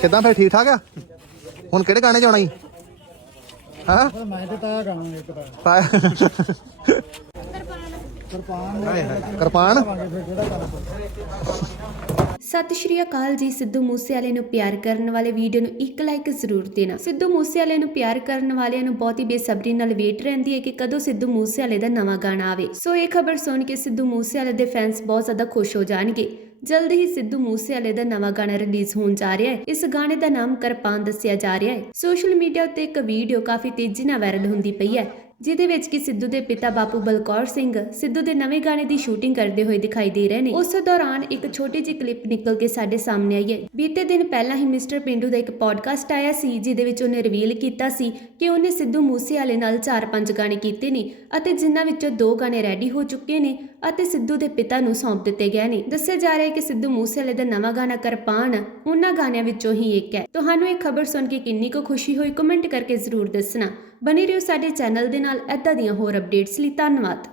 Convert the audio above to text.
ਕਿਦਾਂ ਫਿਰ ਠੀਕ ਠਾਕ ਆ? ਹੁਣ ਕਿਹੜੇ ਗਾਣੇ ਚ ਆਉਣਾ ਹਾਂ? ਮੈਂ ਤੇ ਤਾਂ ਗਾਣਾ ਇੱਕ ਤਾਂ। ਪਾ- ਕਿਰਪਾਨ। ਹਾਏ ਹਾਏ ਕਿਰਪਾਨ। ਫਿਰ ਕਿਹੜਾ ਕੰਮ ਸਤਿ ਸ਼੍ਰੀ ਅਕਾਲ ਜੀ ਸਿੱਧੂ ਮੂਸੇਵਾਲੇ ਨੂੰ ਪਿਆਰ ਕਰਨ ਵਾਲੇ ਵੀਡੀਓ ਨੂੰ ਇੱਕ ਲਾਈਕ ਜ਼ਰੂਰ ਦੇਣਾ। ਸਿੱਧੂ ਮੂਸੇਵਾਲੇ ਨੂੰ ਪਿਆਰ ਕਰਨ ਵਾਲਿਆਂ ਨੂੰ ਬਹੁਤੀ ਬੇਸਬਰੀ ਨਾਲ ਵੇਟ ਰਹਿੰਦੀ ਹੈ ਕਿ ਕਦੋਂ ਸਿੱਧੂ ਮੂਸੇਵਾਲੇ ਦਾ ਨਵਾਂ ਗਾਣਾ ਆਵੇ। ਸੋ ਇਹ ਖਬਰ ਸੁਣ ਕੇ ਸਿੱਧੂ ਮੂਸੇਵਾਲੇ ਦੇ ਫੈਨਸ ਬਹੁਤ ਜ਼ਿਆਦਾ ਖੁਸ਼ ਹੋ ਜਾਣਗੇ। ਜਲਦ ਹੀ ਸਿੱਧੂ ਮੂਸੇਵਾਲੇ ਦਾ ਨਵਾਂ ਗਾਣਾ ਰਿਲੀਜ਼ ਹੋਣ ਜਾ ਰਿਹਾ ਹੈ। ਇਸ ਗਾਣੇ ਦਾ ਨਾਮ ਕਿਰਪਾਨ ਦੱਸਿਆ ਜਾ ਰਿਹਾ ਹੈ। ਸੋਸ਼ਲ ਮੀਡੀਆ ਉੱਤੇ ਇੱਕ ਵੀਡੀਓ ਕਾਫੀ ਤੇਜ਼ੀ ਨਾਲ ਵਾਇਰਲ ਹੁੰਦੀ ਪਈ ਹੈ, ਜਿਹਦੇ ਵਿੱਚ ਕਿ ਸਿੱਧੂ ਦੇ ਪਿਤਾ ਬਾਪੂ ਬਲਕੌਰ ਸਿੰਘ ਸਿੱਧੂ ਦੇ ਨਵੇਂ ਗਾਣੇ ਦੀ ਸ਼ੂਟਿੰਗ ਕਰਦੇ ਹੋਏ ਦਿਖਾਈ ਦੇ ਰਹੇ ਨੇ। ਉਸ ਦੌਰਾਨ ਇੱਕ ਛੋਟੀ ਜਿਹੀ ਕਲਿੱਪ ਨਿਕਲ ਕੇ ਸਾਡੇ ਸਾਹਮਣੇ ਆਈ ਹੈ। ਬੀਤੇ ਦਿਨ ਪਹਿਲਾਂ ਹੀ ਮਿਸਟਰ ਪਿੰਡੂ ਦਾ ਇੱਕ ਪੋਡਕਾਸਟ ਆਇਆ ਸੀ, ਜਿਹਦੇ ਵਿੱਚ ਉਹਨੇ ਰਿਵੀਲ ਕੀਤਾ ਸੀ ਕਿ ਉਹਨੇ ਸਿੱਧੂ ਮੂਸੇਵਾਲੇ ਨਾਲ 4-5 ਗਾਣੇ ਕੀਤੇ ਨੇ ਅਤੇ ਜਿਨ੍ਹਾਂ ਵਿੱਚੋਂ ਦੋ ਗਾਣੇ ਰੈਡੀ ਹੋ ਚੁੱਕੇ ਨੇ ਅਤੇ ਸਿੱਧੂ ਦੇ ਪਿਤਾ ਨੂੰ ਸੌਂਪ ਦਿੱਤੇ ਗਏ ਨੇ। ਦੱਸਿਆ ਜਾ ਰਿਹਾ ਹੈ ਕਿ ਸਿੱਧੂ ਮੂਸੇਵਾਲੇ ਦਾ ਨਵਾਂ ਗਾਣਾ ਕਿਰਪਾਨ, ਉਹਨਾਂ ਗਾਣਿਆਂ ਵਿੱਚੋਂ ਹੀ ਇੱਕ ਹੈ। ਤੁਹਾਨੂੰ ਇਹ ਖਬਰ ਸੁਣ ਕੇ ਕਿੰਨੀ ਕੁ ਖੁਸ਼ੀ ਹੋਈ? ਕਮੈਂਟ ਕਰਕੇ ਜ਼ਰੂਰ ਦੱਸਣਾ। ਬਨੇ ਰਹੋ ਸਾਡੇ ਚੈਨਲ ਦੇ ਨਾਲ, ਏਦਾਂ ਦੀਆਂ ਹੋਰ ਅਪਡੇਟਸ ਲਈ ਧੰਨਵਾਦ।